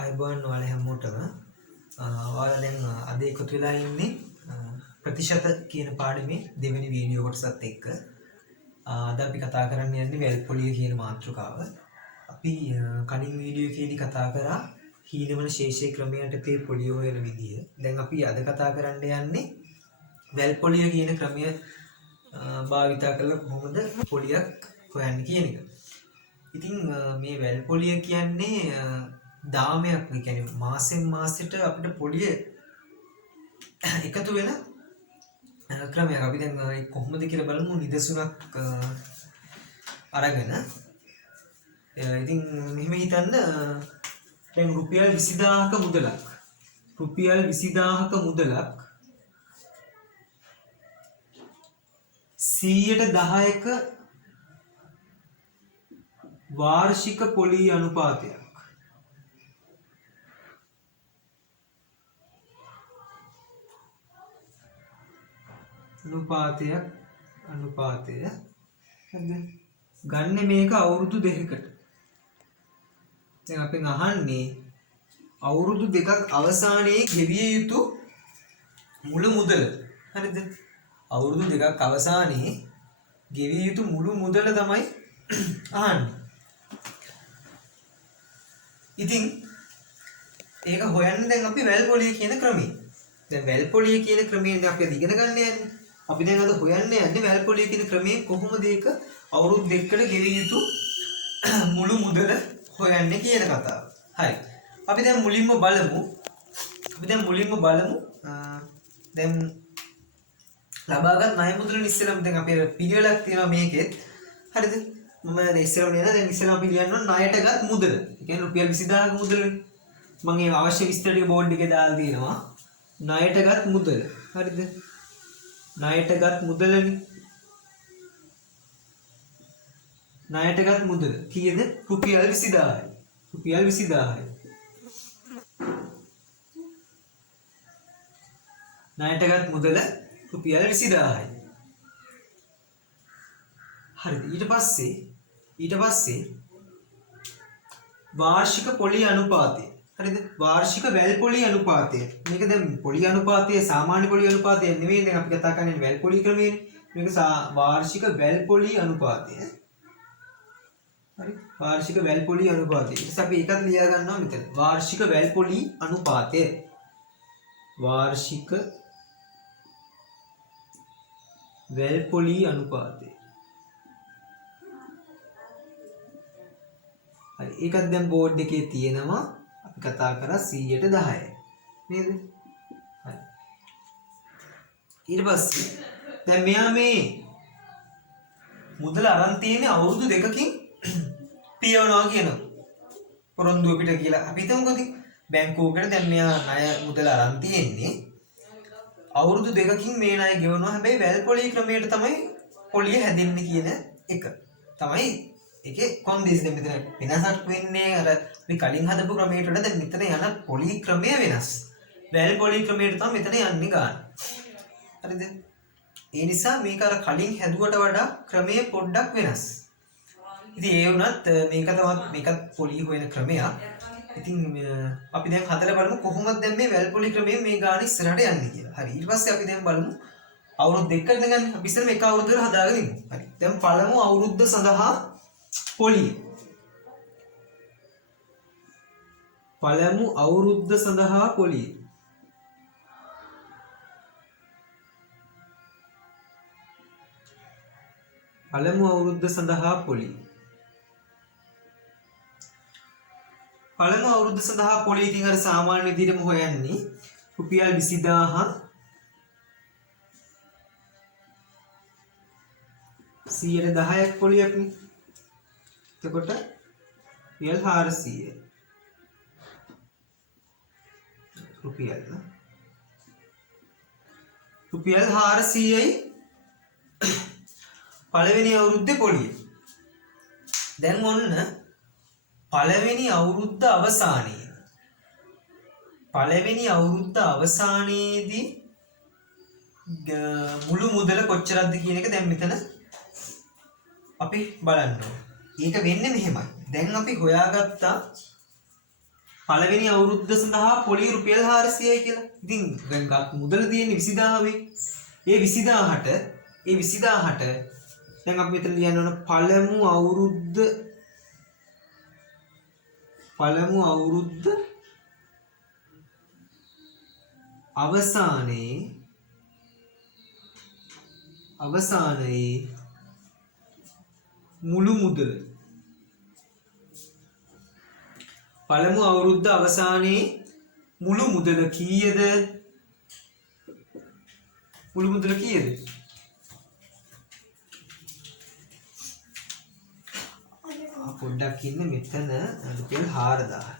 අයිබෝන් ඔයාලා හැමෝටම ඔයාලා දැන් අද එකතු වෙලා ඉන්නේ ප්‍රතිශත කියන පාඩමේ දෙවෙනි වීඩියෝ කොටසත් එක්ක අද අපි කතා කරන්න යන්නේ වැල් පොලිය කියන මාතෘකාව. අපි කලින් වීඩියෝ එකේදී කතා කරා හීනවන ශේෂයේ ක්‍රමයට තේ පොලිය හොයන විදිය. දැන් අපි අද කතා කරන්න යන්නේ වැල් පොලිය කියන ක්‍රමය භාවිතා කරලා කොහොමද පොලියක් හොයන්නේ කියන එක. ඉතින් මේ වැල් පොලිය කියන්නේ දාමයක් කියන්නේ මාසෙන් මාසෙට අපිට පොලිය එකතු වෙන ක්‍රමයක්. අපි දැන් කොහොමද කියලා බලමු නිදසුනක් අරගෙන. ඉතින් මෙහෙම හිතන්න දැන් රුපියල් 20000ක මුදලක් 100%ක වාර්ෂික පොලී අනුපාතයක් අනුපාතය හරිද ගන්න මේක අවුරුදු දෙකකට. දැන් අපෙන් අහන්නේ අවුරුදු දෙකක් අවසානයේ ගෙවිය යුතු මුළු මුදල. හරිද? අවුරුදු දෙකක් අවසානයේ ගෙවිය යුතු මුළු මුදල තමයි අහන්නේ. ඉතින් ඒක හොයන්න දැන් අපි වැල් පොලිය කියන ක්‍රමය. දැන් වැල් පොලිය කියන ක්‍රමයෙන් අපි ඉගෙන ගන්න යන්නේ. අපි දැන් අද හොයන්න යන්නේ වැල් පොලිය කියන ක්‍රමයෙන් කොහොමද ඒක අවුරුදු දෙකකට ගෙවිය යුතු මුළු මුදල හොයන්නේ කියන කතාව. හරි. අපි දැන් මුලින්ම බලමු. දැන් ලබාගත් ණය මුදල ඉස්සෙල්ලාම දැන් අපේ පිළිවෙලක් තියෙනවා මේකෙත්. හරිද? මම දැන් ඉස්සෙල්ලාම නේද දැන් ඉස්සෙල්ලාම අපි ලියන්න ඕන ණයටගත් මුදල. ඒ කියන්නේ රුපියල් 20000ක මුදලනේ. මම ඒ අවශ්‍ය විස්තර ටික බෝඩ් එකේ දාලා තියෙනවා. ණයටගත් මුදල. හරිද? ණයටගත් මුදලනේ. ණයටගත් මුදල කීයද? රුපියල් 20000යි. රුපියල් 20000යි. ණයටගත් මුදල රුපියල් 20000යි. හරිද? ඊට පස්සේ වාර්ෂික පොලී අනුපාතය. හරිද? වාර්ෂික වැල් පොලී අනුපාතය. මේක දැන් පොලී අනුපාතය සාමාන්‍ය පොලී අනුපාතය නෙවෙයි. දැන් අපි කතා කරන්නේ වැල් පොලී ක්‍රමයේ. මේක වාර්ෂික වැල් පොලී අනුපාතය. හරි? වාර්ෂික වැල් පොලී අනුපාතය. ඊට පස්සේ අපි ඒකත් ලියා ගන්නවා මෙතන. වාර්ෂික වැල් පොලී අනුපාතය. වාර්ෂික වැල් පොලී අනුපාතය. හරි. ඒකත් දැන් බෝඩ් එකේ තියෙනවා. අපි කතා කරා 100ට 10යි. නේද? හරි. ඊට පස්සේ දැන් මෙයා මේ මුදල අරන් තියෙන්නේ අවුරුදු දෙකකින් පියවනවා කියනවා. පොරොන්දුව පිට කියලා. අපි හිතමුකෝ ඉතින් බැංකුවකට දැන් මෙයා ණය මුදල අරන් තියෙන්නේ අවුරුදු දෙකකින් මේ ණය ගෙවනවා. හැබැයි වැල් පොලී ක්‍රමයට තමයි පොලිය හැදෙන්නේ කියන එක. තමයි ඒකේ කොන්දේසි දෙන්න මෙතන වෙනසක් වෙන්නේ අර අපි කලින් හදපු ක්‍රමයට වඩා දැන් මෙතන යන පොලී ක්‍රමය වෙනස්. වැල් පොලී ක්‍රමයට තමයි මෙතන යන්නේ ගන්න. හරිද? ඒ නිසා මේක අර කලින් හැදුවට වඩා ක්‍රමය පොඩ්ඩක් වෙනස්. ඉතින් ඒ වුණත් මේකත් පොලී හොයන ක්‍රමයක්. ඉතින් අපි දැන් හදලා බලමු කොහොමද දැන් මේ වැල් පොලී ක්‍රමයෙන් මේ ගාන ඉස්සරහට යන්නේ කියලා. හරි. ඊට පස්සේ අපි දැන් බලමු අවුරුදු දෙකකට ගන්න. අපි ඉස්සෙල්ලා මේක අවුරුද්දකට හදාගෙන ඉමු. හරි. දැන් පළමු අවුරුද්ද සඳහා පොලිය. පළමු අවුරුද්ද සඳහා පොලිය. පළමු අවුරුද්ද සඳහා පොලිය. පළමු අවුරුද්ද සඳහා පොලිය ඉතින් අර සාමාන්‍ය විදිහටම හොයන්නේ රුපියල් 20000 100ට 10ක් පොලියක් නේ. එතකොට රුපියල් 400යි. රුපියල් 400යි පළවෙනි අවුරුද්දේ පොලිය. දැන් ඔන්න පළවෙනි අවුරුද්ද අවසානයේදී මුළු මුදල කොච්චරක්ද කියන එක දැන් මෙතන අපි බලන්න ඕනේ. ඒක වෙන්නේ මෙහෙමයි. දැන් අපි හොයාගත්තා පළවෙනි අවුරුද්ද සඳහා පොලිය රුපියල් 400යි කියලා. ඉතින් දැන් ගත් මුදල තියෙන්නේ 20000 වේ. ඒ 20000ට දැන් අපි මෙතන ලියන්න ඕන පළමු අවුරුද්ද අවසානයේ මුළු මුදල. පළමු අවුරුද්ද අවසානයේ මුළු මුදල කීයද? මුළු මුදල කීයද? පොඩ්ඩක් ඉන්න මෙතන රුපියල් 4000.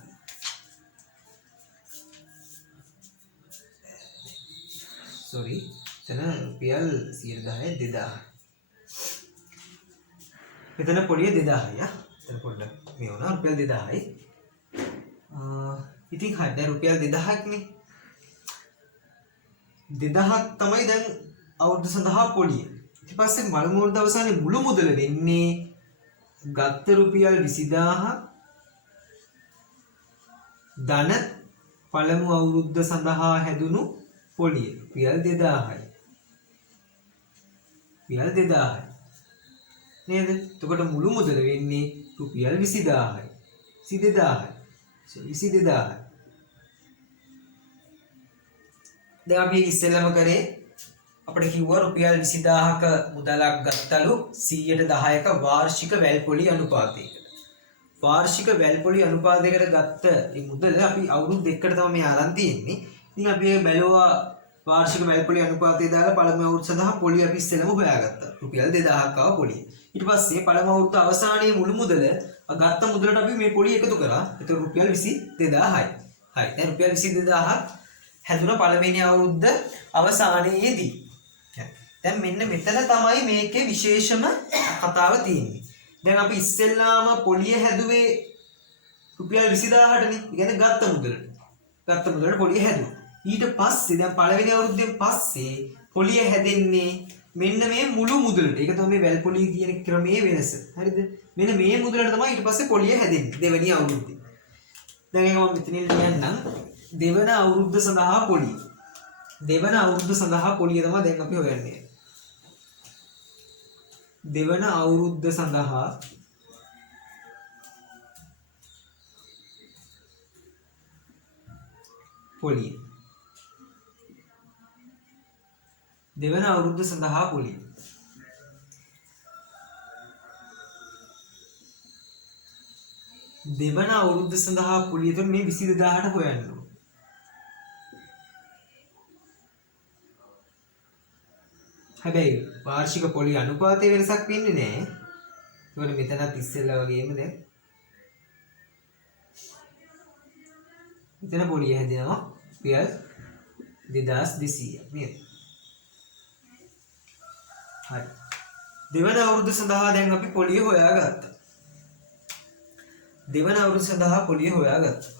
සෝරි. එතන රුපියල් 110 2000. මෙතන පොලිය 2000යි ආ. එතන පොඩ්ඩක් මේ වුණා රුපියල් 2000යි. ඉතින් හරියට රුපියල් 2000ක් නේ. 2000ක් තමයි දැන් අවුරුද්ද සඳහා පොලිය. ඊට පස්සේ පළමු අවුරුද්ද අවසානයේ මුළු මුදල වෙන්නේ ගත්ත රුපියල් 20000 ධන පළමු අවුරුද්ද සඳහා හැදුණු පොලිය රුපියල් 2000යි. රුපියල් 2000යි. නේද? එතකොට මුළු මුදල වෙන්නේ රුපියල් 20000යි. 20000යි. 20000යි. දැන් අපි ඉස්සෙල්ලාම කරේ අපිට කිව්වා රුපියල් 20000ක මුදලක් ගත්තලු 110ක වාර්ෂික වැල්පොලි අනුපාතයකට. වාර්ෂික වැල්පොලි අනුපාතයකට ගත්ත මේ මුදල අපි අවුරුදු දෙකකට තමයි මේ අරන් තියෙන්නේ. ඉතින් අපි බැලුවා වාර්ෂික වැල්පොලි අනුපාතය දාලා පළමු අවුරුද්ද සඳහා පොලිය අපි ඉස්සෙල්ලාම හොයාගත්තා. රුපියල් 2000ක් ආව පොලිය. ඊට පස්සේ පළමු අවුරුද්ද අවසානයේ මුළු මුදල ගත්ත මුදලට අපි මේ පොලිය එකතු කරා. ඒක රුපියල් 22000යි. හරි. දැන් රුපියල් 22000ක් හැදුන පළවෙනි අවුරුද්ද අවසානයේදී. දැන් මෙන්න මෙතන තමයි මේකේ විශේෂම කතාව තියෙන්නේ. දැන් අපි ඉස්සෙල්ලාම පොලිය හැදුවේ රුපියල් 20000ටනේ. ඒ කියන්නේ ගත්ත මුදලට. ගත්ත මුදලට පොලිය හැදුවා. ඊට පස්සේ දැන් පළවෙනි අවුරුද්දෙන් පස්සේ පොලිය හැදෙන්නේ මෙන්න මේ මුළු මුදලට. ඒක තමයි මේ වැල් පොලිය කියන ක්‍රමයේ වෙනස. හරිද? මෙන්න මේ මුදලට තමයි ඊට පස්සේ පොලිය හැදෙන්නේ දෙවෙනි අවුරුද්දේ. දැන් ඒක මම මෙතනින් ලියන්නම්. දෙවන අවුරුද්ද සඳහා පොලිය. දෙවන අවුරුද්ද සඳහා පොලිය තමයි දැන් අපි හොයන්නේ. දෙවන අවුරුද්ද සඳහා පොලිය. දෙවන අවුරුද්ද සඳහා පොලිය. දෙවන අවුරුද්ද සඳහා පොලිය තුන මේ 22000ට හොයන්න ඕන. හැබැයි වාර්ෂික පොලිය අනුපාතයේ වෙනසක් වෙන්නේ නැහැ. ඒකට මෙතනත් ඉස්සෙල්ලා වගේම දැන් මෙතන පොලිය හැදෙනවා රුපියල් 2200 නේද? හරි. දෙවන අවුරුද්ද සඳහා දැන් අපි පොලිය හොයාගත්තා. දෙවන අවුරුද්ද සඳහා පොලිය හොයාගත්තා.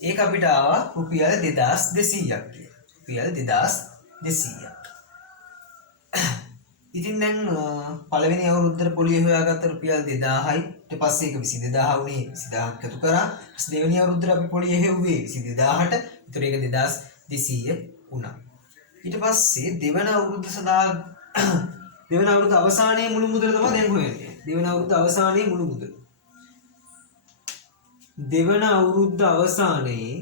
ඒක අපිට ආවා රුපියල් 2200ක් කියලා. රුපියල් 2200ක්. ඉතින් දැන් පළවෙනි අවුරුද්දට පොලිය හොයාගත්ත රුපියල් 2000යි. ඊට පස්සේ ඒක 20000 වුණේ 20000ක් එකතු කරා. ඊට දෙවෙනි අවුරුද්දට අපි පොලිය හෙව්වේ 22000ට. ඒතර ඒක 2200 වුණා. ඊට පස්සේ දෙවන අවුරුද්ද සඳහා දෙවන අවුරුද්ද අවසානයේ මුළු මුදල තමයි දැන් හොයන්නේ. දෙවන අවුරුද්ද අවසානයේ මුළු මුදල. දෙවන අවුරුද්ද අවසානයේ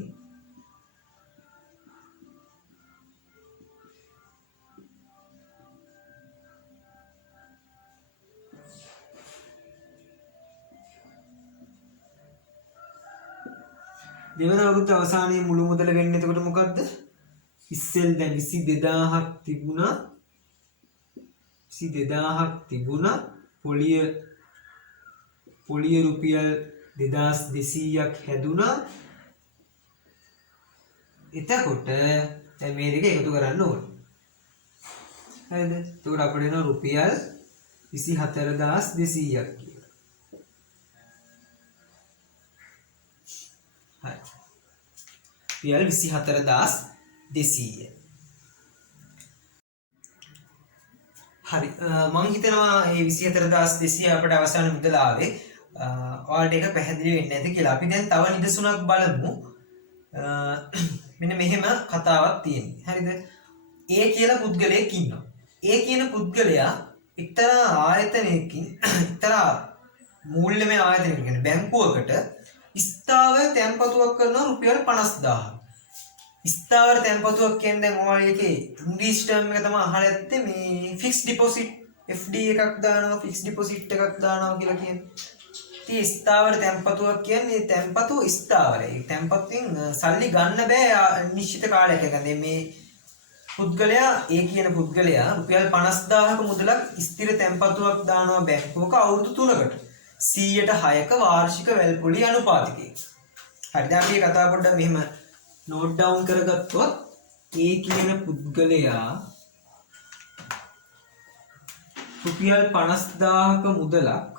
දෙවන අවුරුද්ද අවසානයේ මුළු මුදල වෙන්නේ එතකොට මොකද්ද? ඉස්සෙල් දැන් 22000ක් තිබුණා. 22000ක් තිබුණා. පොලිය රුපියල් 2200ක් හැදුනා. එතකොට දැන් මේ දෙක එකතු කරන්න ඕනේ. හරිද? එතකොට අපිට එනවා රුපියල් 24200ක් කියලා. හරි. රුපියල් 24200. හරි. මම හිතනවා මේ 24200 අපිට අවසාන මුදල ආවේ ඔයාලට ඒක පැහැදිලි වෙන්නේ නැති කියලා. අපි දැන් තව නිදසුනක් බලමු. මෙන්න මෙහෙම කතාවක් තියෙනවා. හරිද? A කියලා පුද්ගලයෙක් ඉන්නවා. A කියන පුද්ගලයා එක්තරා ආයතනයකින් එක්තරා මූල්‍යමය ආයතනයකින් කියන්නේ බැංකුවකට ස්ථාවර තැන්පතුවක් කරනවා රුපියල් 50000. ස්ථාවර තැන්පතුවක් කියන්නේ දැන් ඔයාලා එකේ ඉංග්‍රීසි ටර්ම් එක තමයි අහලා ඇත්තේ මේ ෆික්ස් ඩිපොසිට් FD එකක් දානවා ෆික්ස් ඩිපොසිට් එකක් දානවා කියලා කියන්නේ. ඉතින් ස්ථාවර තැන්පතුවක් කියන්නේ තැන්පතු ස්ථාවරයි. තැන්පතුෙන් සල්ලි ගන්න බෑ නිශ්චිත කාලයක. يعني මේ පුද්ගලයා ඒ කියන පුද්ගලයා රුපියල් 50000ක මුදලක් ස්ථිර තැන්පතුවක් දානවා බැංකුවක අවුරුදු 3කට 100%ක වාර්ෂික වැල්පොලි අනුපාතිකයක. හරිද? අපි මේ කතාව පොඩ්ඩක් මෙහෙම නෝට් ඩවුන් කරගත්තොත් ඒ කියන පුද්ගලයා රුපියල් 50000ක මුදලක්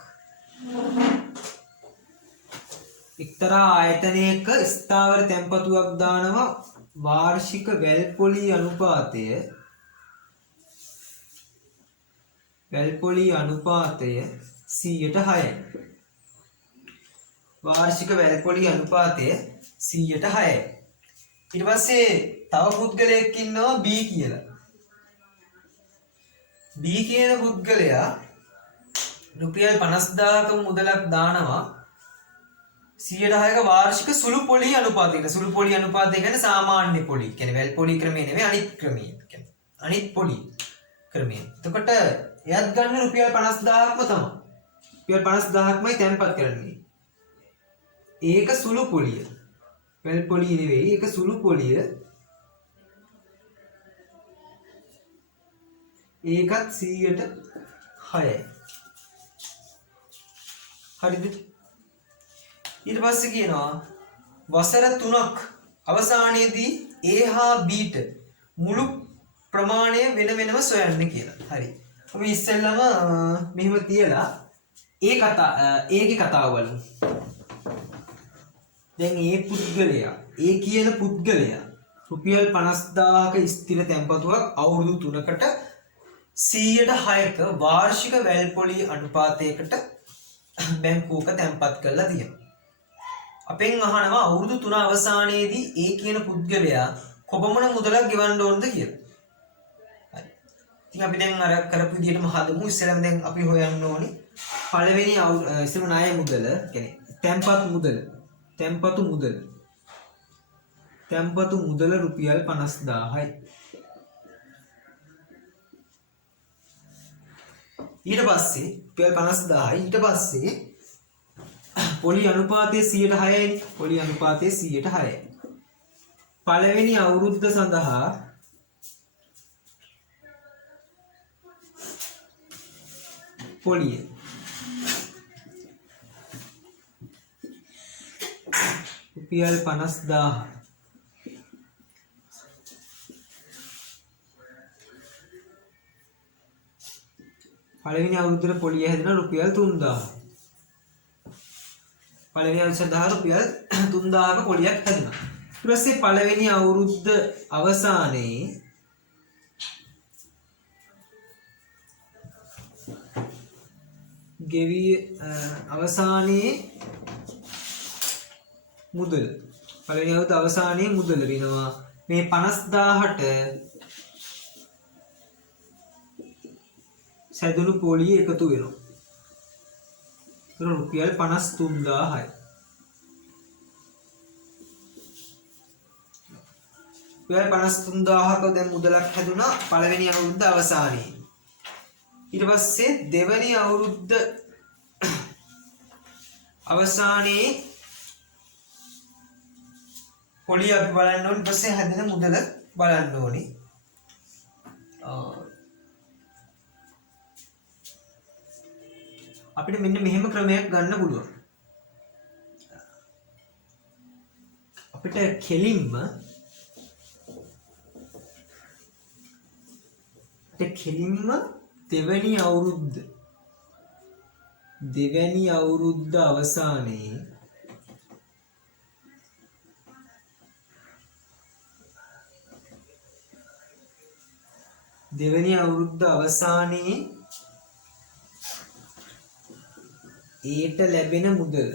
එක්තරා ආයතනයක ස්ථාවර තැන්පතුවක් දානවා වාර්ෂික වැල්පොලි අනුපාතය 100%යි. වාර්ෂික වැල්පොලි අනුපාතය 100%යි. ඊට පස්සේ තව පුද්ගලයෙක් ඉන්නවා B කියලා. B කියන පුද්ගලයා රුපියල් 50000ක මුදලක් දානවා 100%ක වාර්ෂික සුළු පොලි අනුපාතයකට. සුළු පොලි අනුපාතය කියන්නේ සාමාන්‍ය පොලි. කියන්නේ වැල් පොලි ක්‍රමය නෙමෙයි අනිත් ක්‍රමය. කියන්නේ අනිත් පොලි ක්‍රමය. එතකොට එයත් ගන්න රුපියල් 50000ක්ම තමයි. රුපියල් 50000ක්මයි තැන්පත් කරන්නේ. ඒක සුළු පොලිය. වැල් පොලි නෙවෙයි. ඒක සුළු පොලිය. ඒකත් 100%යි. හරිද? ඊට පස්සේ කියනවා වසර 3ක් අවසානයේදී A හා B ට මුළු ප්‍රමාණය වෙන වෙනම සොයන්න කියලා. හරි. අපි ඉස්සෙල්ලම මෙහෙම තියලා ඒකේ කතාව බලමු. දැන් ඒ කියන පුද්ගලයා රුපියල් 50000ක ස්ථිර තැන්පතුවක් අවුරුදු 3කට 100%ක වාර්ෂික වැල්පොලි අනුපාතයකට බැංකුවක තැන්පත් කරලා තියෙනවා. අපෙන් අහනවා අවුරුදු 3 අවසානයේදී ඒ කියන පුද්ගලයා කොපමණ මුදලක් ගෙවන්න ඕනද කියලා. හරි. ඉතින් අපි දැන් අර කරපු විදිහටම හදමු. ඉස්සෙල්ලාම දැන් අපි හොයන්න ඕනේ පළවෙනි ඉස්සෙල්ම ණය මුදල, කියන්නේ තැන්පතු මුදල රුපියල් 50000යි. ඊට පස්සේ රුපියල් 50000යි. ඊට පස්සේ පොලි අනුපාතය 100%යි. පොලි අනුපාතය 100%යි. පළවෙනි අවුරුද්ද සඳහා පොලිය රුපියල් 50000. පළවෙනි අවුරුද්දේ පොලිය හැදෙන රුපියල් 3000. පළවෙනි අවුරුද්ද සඳහා රුපියල් 3000ක පොලියක් හැදෙනවා. ඊට පස්සේ පළවෙනි අවුරුද්ද අවසානයේ මුදල. පළවෙනි අවුරුද්ද අවසානයේ මුදල වෙනවා මේ 50000ට සැදුණු පොලිය එකතු වෙනවා. ඒක රුපියල් 53000යි. රුපියල් 53000ක දැන් මුදලක් හැදුනා පළවෙනි අවුරුද්ද අවසානයේ. ඊට පස්සේ දෙවෙනි අවුරුද්ද අවසානයේ පොලිය අපි බලන්න ඕනේ. ඊට පස්සේ හැදෙන මුදල බලන්න ඕනේ. අපිට මෙන්න මෙහෙම ක්‍රමයක් ගන්න පුළුවන්. අපිට කෙලින්ම දෙවැනි අවුරුද්ද අවසානයේ ඒට ලැබෙන මුදල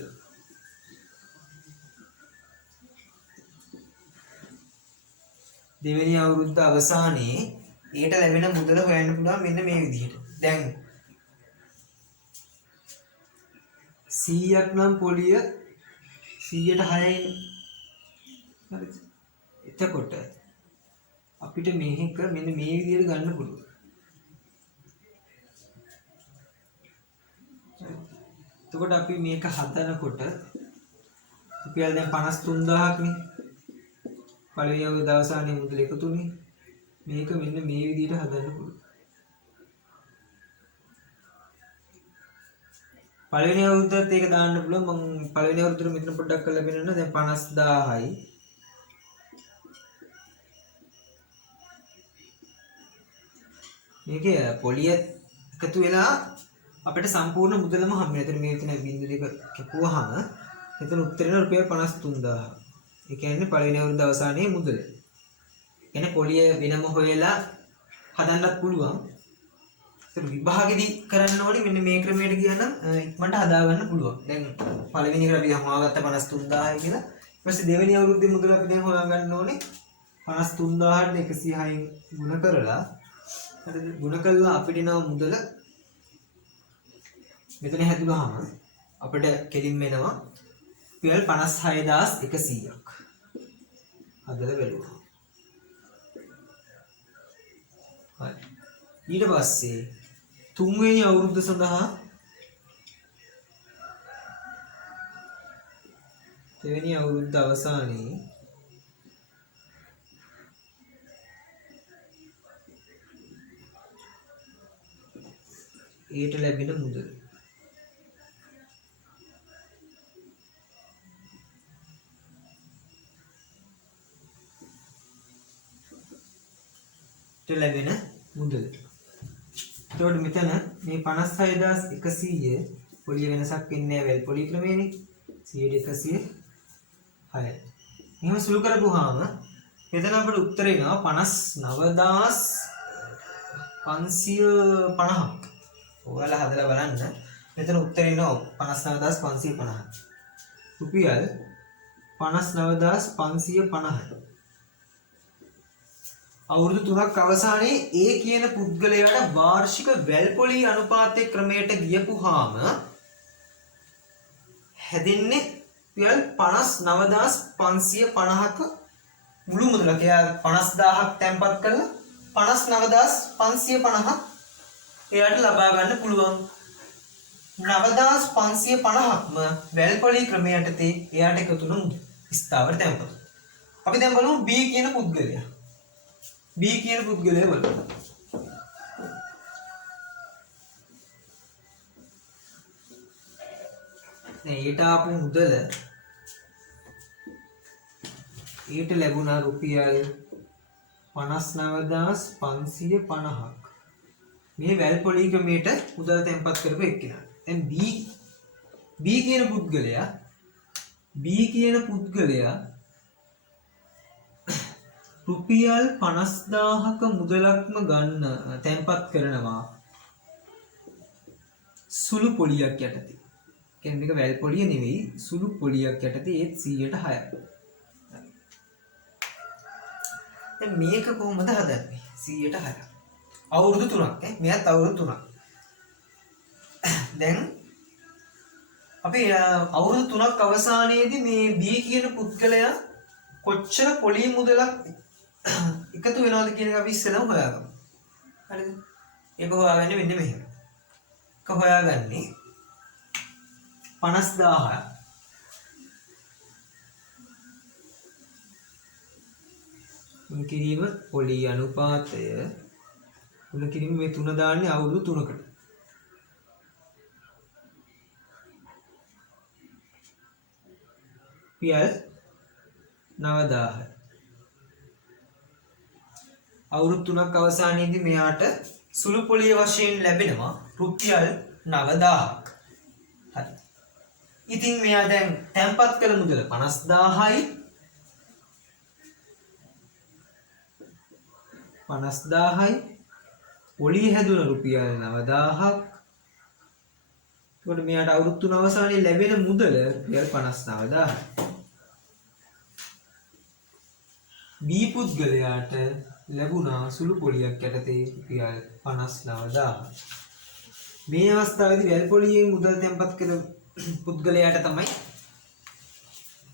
දෙවෙනි අවුරුද්ද අවසානයේ ඒට ලැබෙන මුදල හොයන්න පුළුවන් මෙන්න මේ විදිහට. දැන් 100ක් නම් පොලිය 100ට 6යි. හරිද? එතකොට අපිට මේක මෙන්න මේ විදිහට ගන්න පුළුවන්. එතකොට අපි මේක හදනකොට රුපියල් දැන් 53000ක් නේ. පළවෙනි අවුරුද්ද අවසානයේ මුදල එකතුනේ. මේක මෙන්න මේ විදිහට හදන්න පුළුවන්. පළවෙනි අවුරුද්දත් ඒක දාන්න පුළුවන්. මම පළවෙනි අවුරුද්දට මෙතන පොඩ්ඩක් කරලා බලන්න. දැන් 50000යි මේකේ පොලිය එකතු වෙලා අපිට සම්පූර්ණ මුදලම හම්බ වෙනවා. එතන මේ තියෙන බින්දු දෙක කැපුවාම එතන උත්තරේ රුපියල් 53000. ඒ කියන්නේ පළවෙනි අවුරුද්ද අවසානයේ මුදල. කියන්නේ පොලිය වෙනම හොයලා හදන්නත් පුළුවන්. ඒක විභාගෙදි කරන්න ඕනේ මෙන්න මේ ක්‍රමයට කියනනම් ඉක්මනට හදා ගන්න පුළුවන්. දැන් පළවෙනි එකට අපි හොයාගත්ත 53000 කියලා. ඊට පස්සේ දෙවෙනි අවුරුද්දේ මුදල අපි දැන් හොයා ගන්න ඕනේ 53000ට 106න් ගුණ කරලා හරිද? ගුණ කළා අපිට එන මුදල මෙතන හැදුවාම අපිට කෙලින් වෙනවා රුපියල් 56100ක්. හදලා බලුවා. හරි. ඊට පස්සේ තුන්වෙනි අවුරුද්ද සඳහා දෙවෙනි අවුරුද්ද අවසානයේ ඊට ලැබෙන මුදල ලැබෙන මුදල. එතකොට මෙතන මේ 56100 පොලිය වෙනසක් වෙන්නේ නැහැ. වෙල් පොලිය ක්‍රමයේනේ 100ට 106. එහෙම සුළු කරපුවාම මෙතන අපිට උත්තර එනවා 59550ක්. ඔයාලා හදලා බලන්න. මෙතන උත්තර එනවා 59550. රුපියල් 59550. අවුරුදු 3ක් අවසානයේ ඒ කියන පුද්ගලයාට වාර්ෂික වැල්පොලි අනුපාතය ක්‍රමයට ගියපුවාම හැදෙන්නේ රුපියල් 59550ක මුළු මුදලක්. එයා 50000ක් තැන්පත් කරලා 59550ක් එයාට ලබා ගන්න පුළුවන්. 9550ක්ම වැල්පොලි ක්‍රමයට එයාට එකතු වුණු ස්ථාවර තැන්පත්. අපි දැන් බලමු B කියන පුද්ගලයා. B කියන පුද්ගලයා බලමු. දැන් ඊට ආපු මුදල ඊට ලැබුණා රුපියල් 59550ක්. මේ වැල් පොලි ක්‍රමයට මුදල් තැන්පත් කරපු එක්කිනා. දැන් B කියන පුද්ගලයා රුපියල් 50000ක මුදලක්ම ගන්න තැන්පත් කරනවා සුළු පොලියක් යටතේ. කියන්නේ මේක වැල් පොලිය නෙවෙයි සුළු පොලියක් යටතේ ඒත් 100ට 6ක්. දැන් මේක කොහොමද හදන්නේ? 100ට 6ක්. අවුරුදු 3ක් මෙයත් අවුරුදු 3ක්. දැන් අපි අවුරුදු 3ක් අවසානයේදී මේ B කියන පුද්ගලයා කොච්චර පොලි මුදලක් එකතු වෙනවද කියන එක අපි ඉස්සෙල්ලාම හොයාගමු. හරිද? ඒක හොයාගන්නේ මෙන්න මෙහෙම. ඒක හොයාගන්නේ 50000 මුල් කිරීම පොලි අනුපාතය මුල් කිරීම මේ තුන දාන්නේ අවුරුදු 3කට. රුපියල් 9000. අවුරුදු 3ක් අවසානයේදී මෙයාට සුළු පොලිය වශයෙන් ලැබෙනවා රුපියල් 9000ක්. හරි. ඉතින් මෙයා දැන් තැන්පත් කළ මුදල 50000යි 50000යි පොලිය හැදුන රුපියල් 9000ක් එතකොට මෙයාට අවුරුදු 3 අවසානයේ ලැබෙන මුදල රියල් 59000. B පුද්ගලයාට ලැබුණා සුළු පොලියක් යටතේ රියල් 59000. මේ අවස්ථාවේදී වැල් පොලියේ මුදල් තැන්පත් කළ පුද්ගලයාට තමයි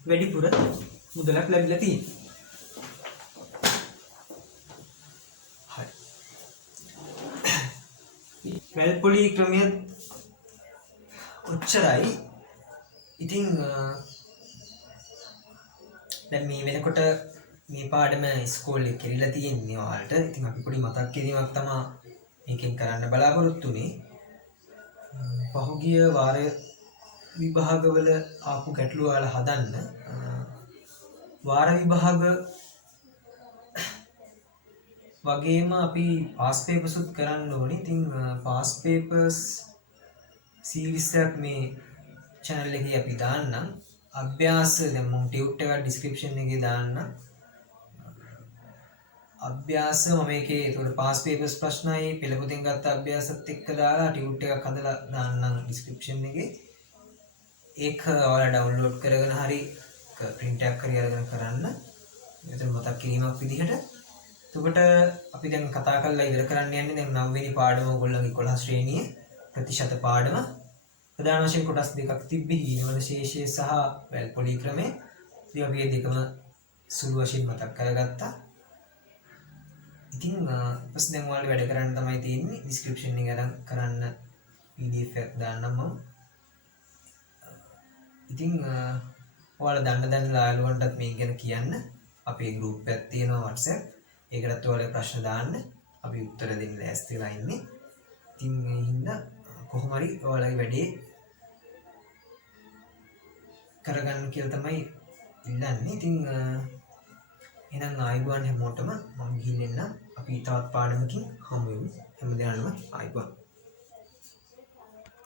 වැඩිපුර මුදලක් ලැබිලා තියෙන්නේ. වැල් පොලි ක්‍රමය ඔච්චරයි. ඉතින් දැන් මේ වෙනකොට මේ පාඩම ඉස්කෝලේ කෙරිලා තියෙන්නේ ඔයාලට. ඉතින් අපි පොඩි මතක් කිරීමක් තමයි මේකෙන් කරන්න බලාපොරොත්තු වෙන්නේ. පහුගිය වාරය විභාගවල ආපු ගැටලු ඔයාලා හදන්න. වාර විභාග වගේම අපි පාස් පේපර්ස් උත් කරන්න ඕනේ. ඉතින් පාස් පේපර්ස් සීරීස් එකක් මේ channel එකේ අපි දාන්නම්. අභ්‍යාස දැන් මම ටියුට් එක description එකේ දාන්නම්. අභ්‍යාස මම මේකේ ඒතකොට පාස් පේපර්ස් ප්‍රශ්නයි පෙළ පොතෙන් ගත්ත අභ්‍යාසත් එක්ක දාලා ටියුට් එකක් හදලා දාන්නම් description එකේ. ඒක ඔයාලා ඩවුන්ලෝඩ් කරගෙන හරි print එකක් හරි අරගෙන කරන්න. මෙතන මතක් කිරීමක් විදිහට. එතකොට අපි දැන් කතා කරලා ඉවර කරන්න යන්නේ දැන් 9 වෙනි පාඩම ඔයගොල්ලන්ගේ 11 ශ්‍රේණියේ ප්‍රතිශත පාඩම. ප්‍රධාන වශයෙන් කොටස් දෙකක් තිබ්බේ ඊළඟ ශේෂය සහ වැල් පොලි ක්‍රමය. ඉතින් අපි මේ දෙකම සුළු වශයෙන් මතක් කරගත්තා. ඉතින් ඊපස් දැන් ඔයාලට වැඩ කරන්න තමයි තියෙන්නේ. description එක අරන් කරන්න PDF එකක් දාන්නම් මම. ඉතින් ඔයාලා දන්න යාළුවන්ටත් මේක ගැන කියන්න. අපේ group එකක් තියෙනවා WhatsApp. ඒකටත් ඔයාලා ප්‍රශ්න දාන්න. අපි උත්තර දෙන්න ලෑස්ති වෙලා ඉන්නේ. ඉතින් මේ හින්දා කොහොම හරි ඔයාලගේ වැඩේ කරගන්න කියලා තමයි ඉල්ලන්නේ. ඉතින් එහෙනම් ආයුබෝවන් හැමෝටම මම ගිහින් එන්නම්. අපි තවත් පාඩමකින් හමු වෙමු. හැමදාම ආයුබෝවන්.